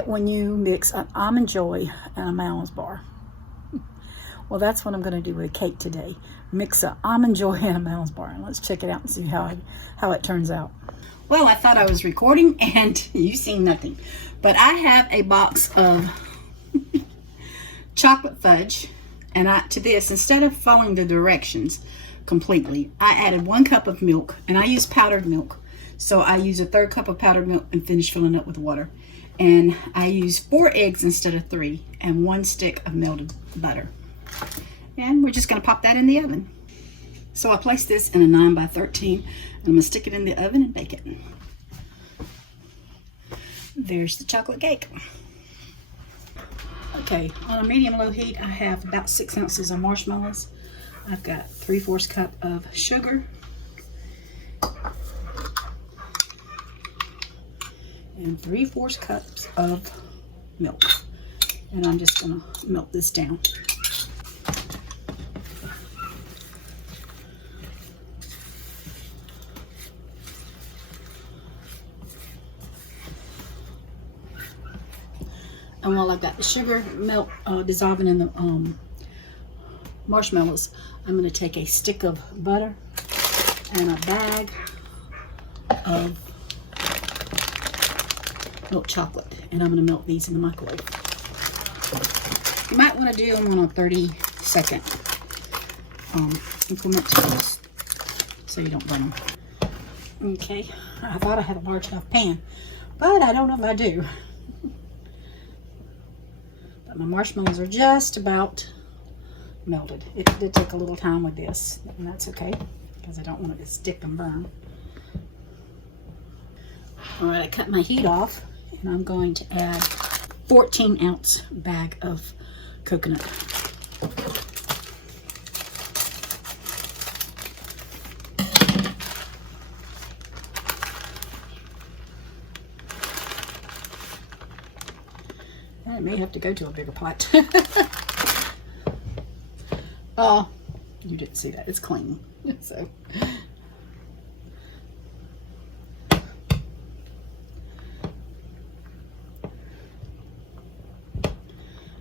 get when you mix an Almond Joy and a Mounds bar? Well, that's what I'm going to do with a cake today. Mix an Almond Joy and a Mounds bar. And let's check it out and see how it turns out. Well, I thought I was recording and you seen nothing. But I have a box of chocolate fudge. And to this, instead of following the directions completely, I added 1 cup of milk. And I use powdered milk. So I use a 1/3 cup of powdered milk and finish filling it with water. And I use 4 eggs instead of 3 and 1 stick of melted butter. And we're just going to pop that in the oven. So I place this in a 9 by 13 and I'm going to stick it in the oven and bake it. There's the chocolate cake. Okay, on a medium-low heat, I have about 6 ounces of marshmallows. I've got 3/4 cup of sugar. And 3/4 cups of milk. And I'm just going to melt this down. And while I've got the sugar dissolving in the marshmallows, I'm going to take a stick of butter and a bag of milk chocolate, and I'm going to melt these in the microwave. You might want to do them on a 30-second increment so you don't burn them. Okay, I thought I had a large enough pan, but I don't know if I do. But my marshmallows are just about melted. It did take a little time with this, and that's okay because I don't want it to stick and burn. All right, I cut my heat off, and I'm going to add 14-ounce bag of coconut. I may have to go to a bigger pot. Oh, you didn't see that. It's clean. So.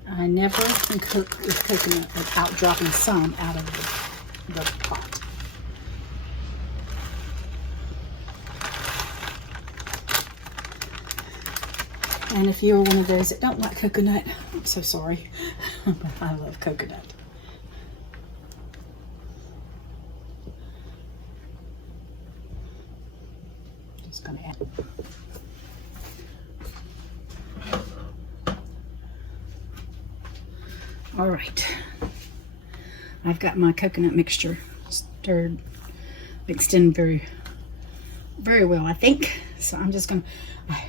I never can cook with coconut without dropping some out of the pot. And if you're one of those that don't like coconut, I'm so sorry, but I love coconut. Just gonna add. All right, I've got my coconut mixture mixed in very well, I think. So I'm just gonna,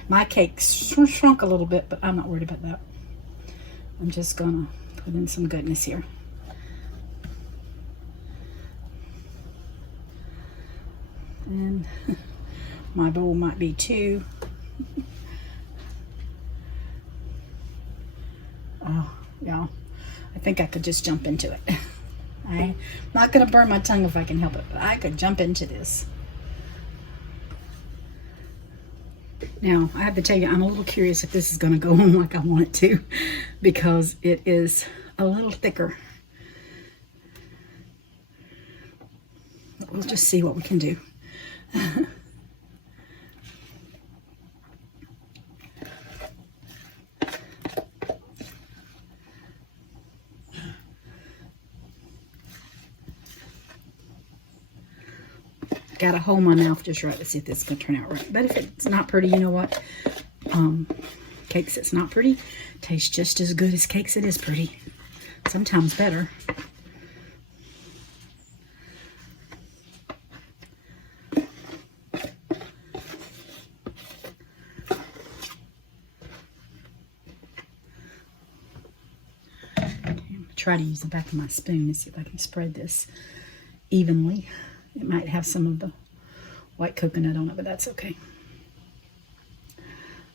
my cake shrunk a little bit, but I'm not worried about that. I'm just gonna put in some goodness here. And my bowl might be too. Oh, yeah. I think I could just jump into it. I'm not gonna burn my tongue if I can help it, but I could jump into this. Now, I have to tell you, I'm a little curious if this is going to go on like I want it to, because it is a little thicker. But we'll just see what we can do. Gotta hold my mouth just right to see if this is gonna turn out right. But if it's not pretty, you know what? Cakes that's not pretty taste just as good as cakes that is pretty. Sometimes better. Try to use the back of my spoon to see if I can spread this evenly. It might have some of the white coconut on it, but that's okay.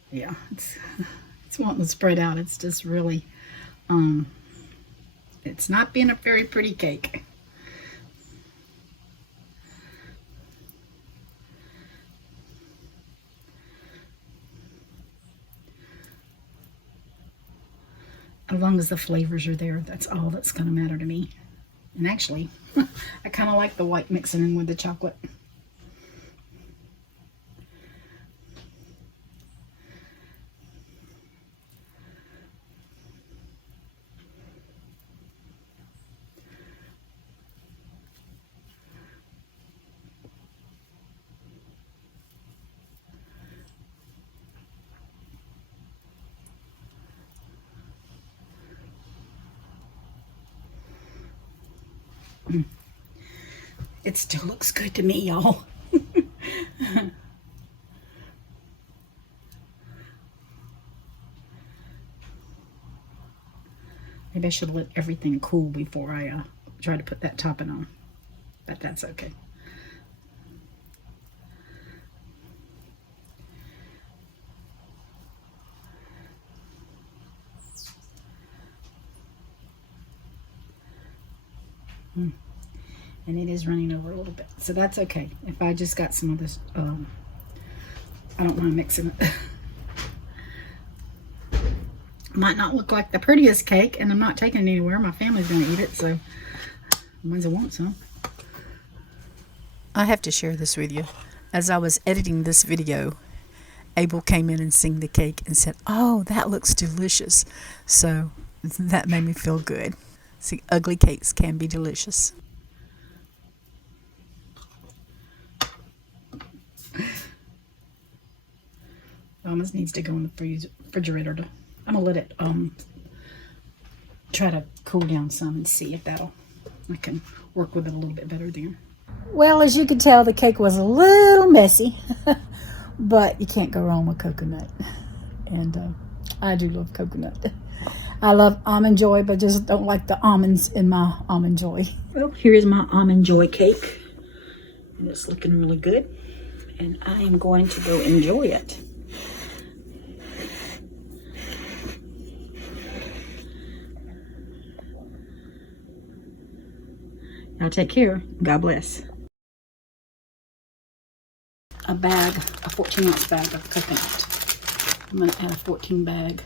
Yeah, it's wanting to spread out. It's just really, it's not being a very pretty cake. long as the flavors are there, that's all that's going to matter to me. And actually, I kind of like the white mixing in with the chocolate. It still looks good to me, y'all. Maybe I should let everything cool before I try to put that topping on, but that's okay. And it is running over a little bit, so that's okay. If I just got some of this, I don't mind mixing it. Might not look like the prettiest cake, and I'm not taking it anywhere. My family's going to eat it, so I might as well want some. I have to share this with you. As I was editing this video, Abel came in and seen the cake and said, "Oh, that looks delicious." So that made me feel good. See, ugly cakes can be delicious. Almonds needs to go in the refrigerator. I'm gonna let it try to cool down some and see if I can work with it a little bit better there. Well, as you can tell, the cake was a little messy, but you can't go wrong with coconut. And I do love coconut. I love Almond Joy, but just don't like the almonds in my Almond Joy. Well, here's my Almond Joy cake, and it's looking really good, and I am going to go enjoy it. Y'all take care. God bless. A 14-ounce bag of coconut. I'm going to add a 14 pound.